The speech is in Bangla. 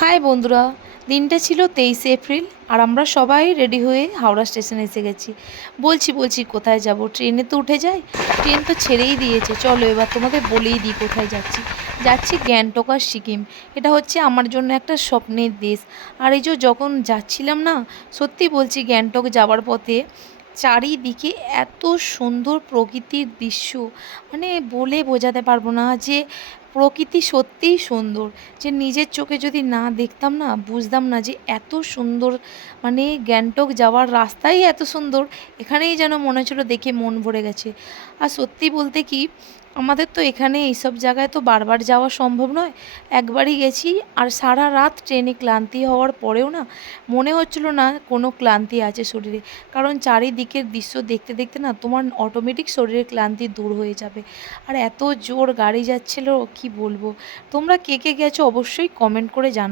হাই বন্ধুরা, দিনটা ছিল 23 এপ্রিল আর আমরা সবাই রেডি হয়ে হাওড়া স্টেশনে এসে গেছি। বলছি কোথায় যাব, ট্রেনে তো উঠে যাই। ট্রেন তো ছেড়েই দিয়েছে, চলো এবার তোমাদের বলেই দিই কোথায় যাচ্ছি। যাচ্ছি গ্যাংটক আর সিকিম। এটা হচ্ছে আমার জন্য একটা স্বপ্নের দেশ। আর এই যে যখন যাচ্ছিলাম না, সত্যি বলছি গ্যাংটক যাওয়ার পথে চারিদিকে এত সুন্দর প্রকৃতির দৃশ্য, মানে বলে বোঝাতে পারবো না যে প্রকৃতি সত্যিই সুন্দর। যে নিজের চোখে যদি না দেখতাম না, বুঝতাম না যে এত সুন্দর। মানে গ্যাংটক যাওয়ার রাস্তাই এত সুন্দর, এখানেই যেন মনে হচ্ছিলো দেখে মন ভরে গেছে। আর সত্যি বলতে কি, আমাদের তো এখানে এইসব জায়গায় তো বারবার যাওয়া সম্ভব নয়। একবারই গেছি, আর সারা রাত ট্রেনে ক্লান্তি হওয়ার পরেও না মনে হচ্ছিলো না কোনো ক্লান্তি আছে শরীরে। কারণ চারিদিকের দৃশ্য দেখতে দেখতে না তোমার অটোমেটিক শরীরের ক্লান্তি দূর হয়ে যাবে। আর এত জোর গাড়ি যাচ্ছিলো কি বলবো। তোমরা কে কে গেছো অবশ্যই কমেন্ট করে জানাও।